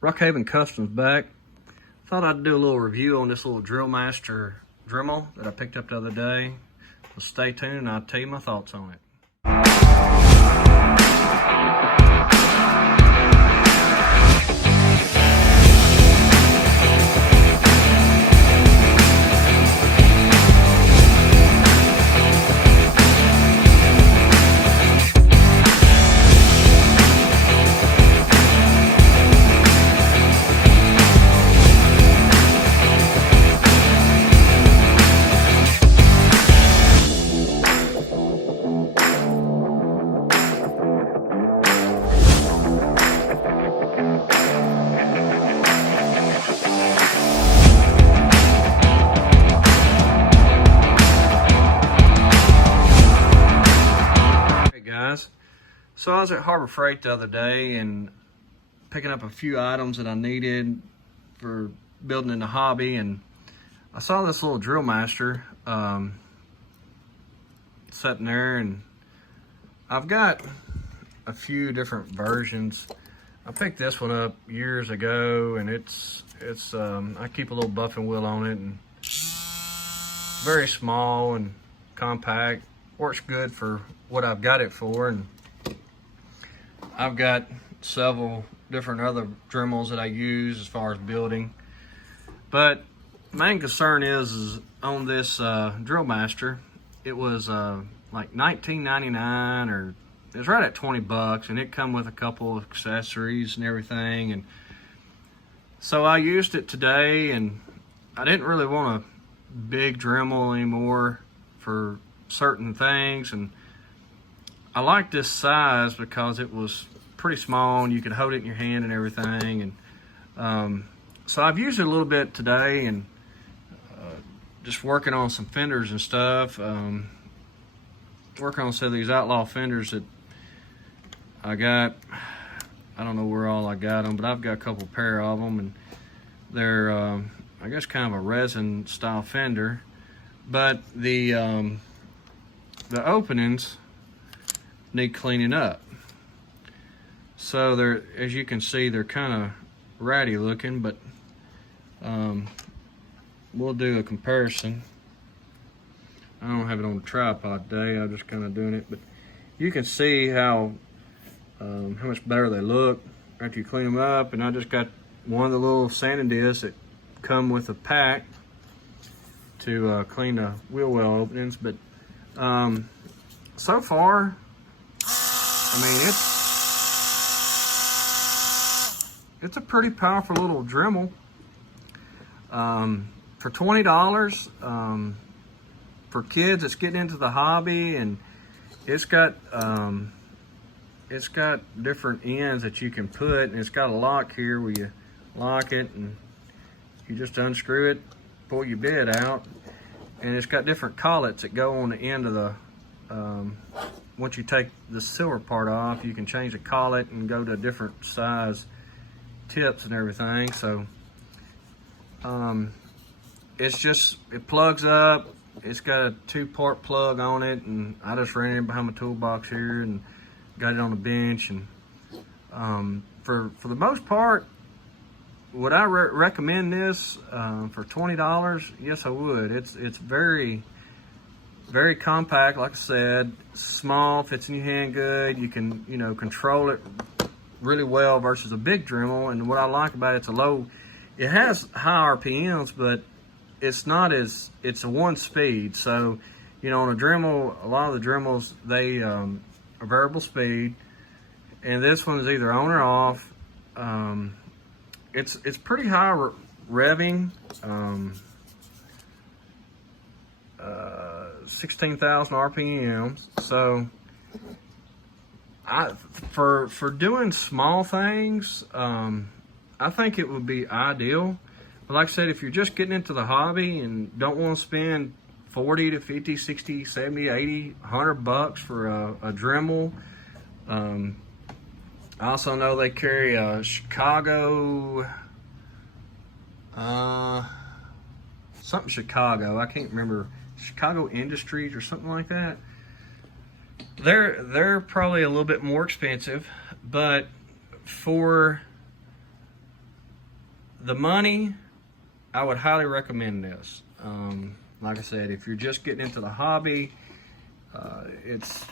Rockhaven Customs back. Thought I'd do a little review on this little Drill Master Dremel that I picked up the other day. So stay tuned and I'll tell you my thoughts on it. Guys, so I was at Harbor Freight the other day and picking up a few items that I needed for building in the hobby, and I saw this little Drill Master sitting there, and I've got a few different versions. I picked this one up years ago, and it's I keep a little buffing wheel on it, and very small and compact. Works good for what I've got it for, and I've got several different other Dremels that I use as far as building. But main concern is on this Drill Master, it was like $19.99, or it was right at 20 bucks, and it come with a couple of accessories and everything. And so I used it today, and I didn't really want a big Dremel anymore for certain things, and I like this size because it was pretty small and you could hold it in your hand and everything. And so I've used it a little bit today, and just working on some fenders and stuff, working on some of these Outlaw fenders that I got. I don't know where all I got them, but I've got a couple pair of them, and they're I guess kind of a resin style fender, but the openings need cleaning up. So they're, as you can see, they're kind of ratty looking, but we'll do a comparison. I don't have it on a tripod today, I'm just kind of doing it, but you can see how much better they look after you clean them up. And I just got one of the little sanding discs that come with a pack to clean the wheel well openings. But so far, I mean, it's a pretty powerful little Dremel. For $20, for kids that's getting into the hobby, and it's got different ends that you can put, and it's got a lock here where you lock it and you just unscrew it, pull your bit out, and it's got different collets that go on the end of the once you take the silver part off, you can change the collet and go to different size tips and everything. So it plugs up. It's got a 2-part plug on it, and I just ran it behind my toolbox here and got it on the bench. And for the most part, would I recommend this for $20? Yes, I would. It's very, very compact. Like I said, small, fits in your hand good. You can, control it really well versus a big Dremel. And what I like about it has high RPMs, but it's a one speed. So, on a Dremel, a lot of the Dremels, they are variable speed, and this one is either on or off. It's pretty high revving, 16,000 RPMs. So for doing small things, I think it would be ideal. But like I said, if you're just getting into the hobby and don't want to spend 40 to 50, 60, 70, 80, 100 bucks for a Dremel. I also know they carry a Chicago, something Chicago. I can't remember, Chicago Industries or something like that. They're probably a little bit more expensive, but for the money, I would highly recommend this. Like I said, if you're just getting into the hobby, it's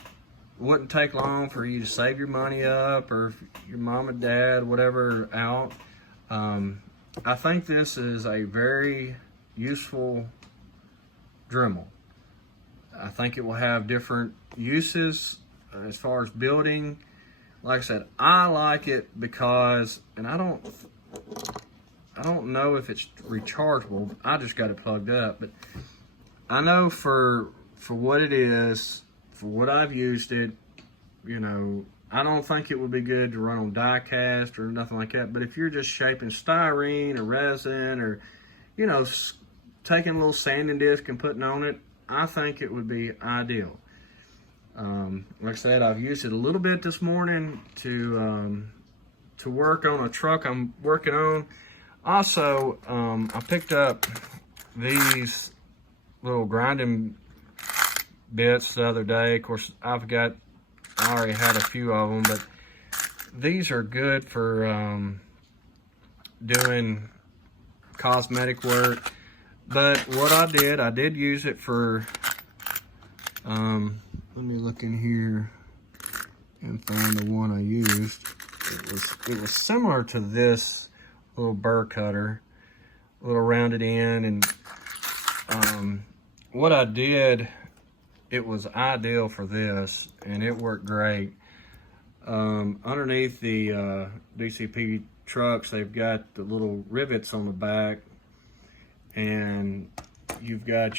wouldn't take long for you to save your money up, or if your mom and dad, whatever, out. I think this is a very useful Dremel. I think it will have different uses as far as building. Like I said, I like it because, and I don't know if it's rechargeable. I just got it plugged up, but I know for what it is, for what I've used it, you know, I don't think it would be good to run on die cast or nothing like that. But if you're just shaping styrene or resin, or, you know, taking a little sanding disc and putting on it, I think it would be ideal. Like I said, I've used it a little bit this morning to work on a truck I'm working on. Also, I picked up these little grinding bits the other day. Of course, I already had a few of them, but these are good for doing cosmetic work. But what I did use it for, let me look in here and find the one I used. It was similar to this little burr cutter, a little rounded end, and what I did, it was ideal for this, and it worked great. Underneath the DCP trucks, they've got the little rivets on the back, and you've got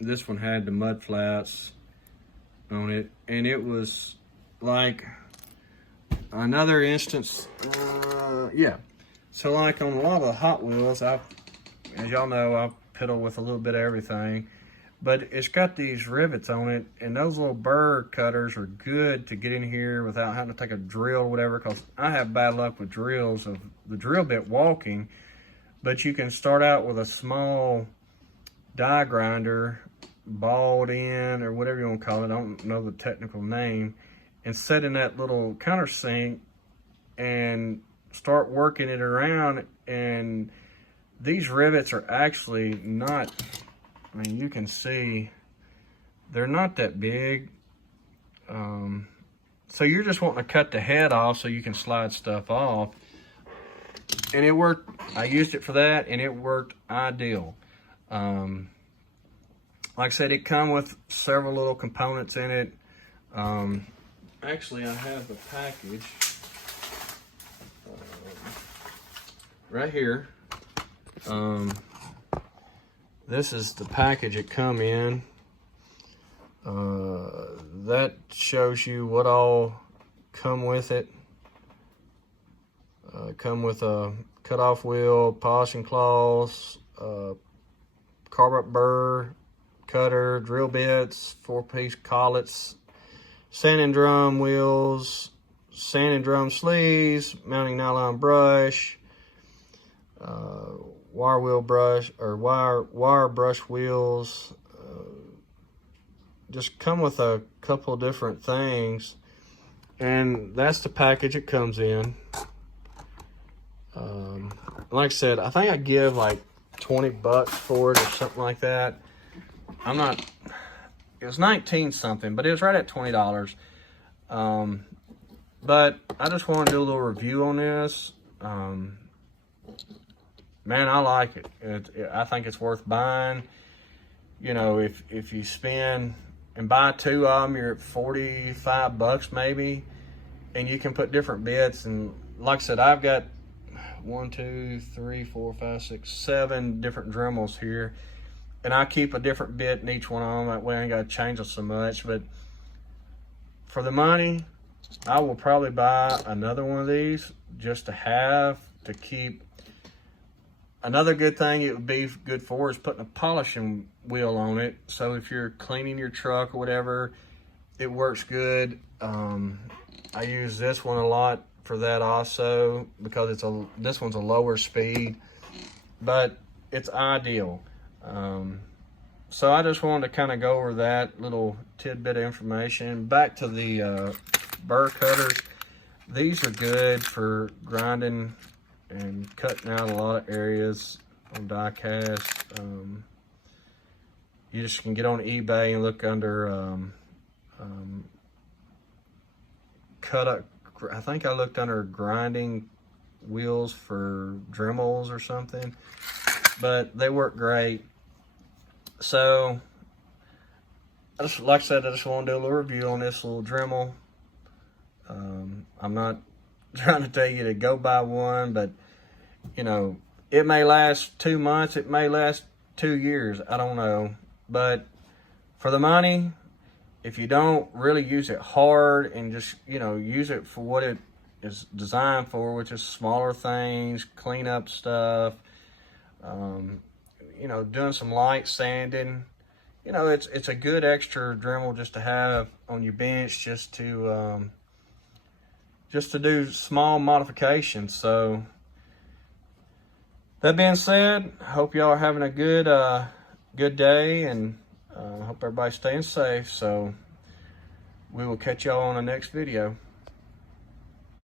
this one had the mud flats on it, and it was like another instance, yeah. So like on a lot of the Hot Wheels, as y'all know, I piddle with a little bit of everything, but it's got these rivets on it, and those little burr cutters are good to get in here without having to take a drill or whatever, because I have bad luck with drills of the drill bit walking. But you can start out with a small die grinder, balled in, or whatever you want to call it, I don't know the technical name, and set in that little countersink and start working it around. And these rivets are actually not, I mean, you can see they're not that big. So you're just wanting to cut the head off so you can slide stuff off. And it worked. I used it for that, and it worked ideal. Like I said, it come with several little components in it. Actually, I have the package right here. This is the package it come in. That shows you what all come with it. Come with a cutoff wheel, polishing cloths, carburet burr, cutter, drill bits, 4-piece collets, sanding drum wheels, sanding drum sleeves, mounting nylon brush, wire wheel brush, or wire brush wheels. Just come with a couple different things, and that's the package it comes in. Like I said, I think I give like 20 bucks for it or something like that. It was 19 something, but it was right at $20. But I just want to do a little review on this. Man, I like it. I think it's worth buying. You know, if you spend and buy two of them, you're at 45 bucks maybe, and you can put different bits. And like I said, I've got 1, 2, 3, 4, 5, 6, 7 different Dremels here, and I keep a different bit in each one of them. That way I ain't got to change them so much. But for the money, I will probably buy another one of these just to keep. Another good thing it would be good for is putting a polishing wheel on it. So if you're cleaning your truck or whatever, it works good. I use this one a lot for that also, because this one's a lower speed, but it's ideal. So I just wanted to kind of go over that little tidbit of information. Back to the burr cutters. These are good for grinding and cutting out a lot of areas on die cast. You just can get on eBay and look under I think I looked under grinding wheels for Dremels or something, but they work great. So like I said, I just want to do a little review on this little Dremel. I'm not trying to tell you to go buy one, but you know, it may last 2 months, it may last 2 years, I don't know. But for the money, if you don't really use it hard and just, you know, use it for what it is designed for, which is smaller things, clean up stuff, you know, doing some light sanding, you know, it's a good extra Dremel just to have on your bench, just to do small modifications. So that being said, I hope y'all are having a good day, and hope everybody's staying safe. So we will catch y'all on the next video.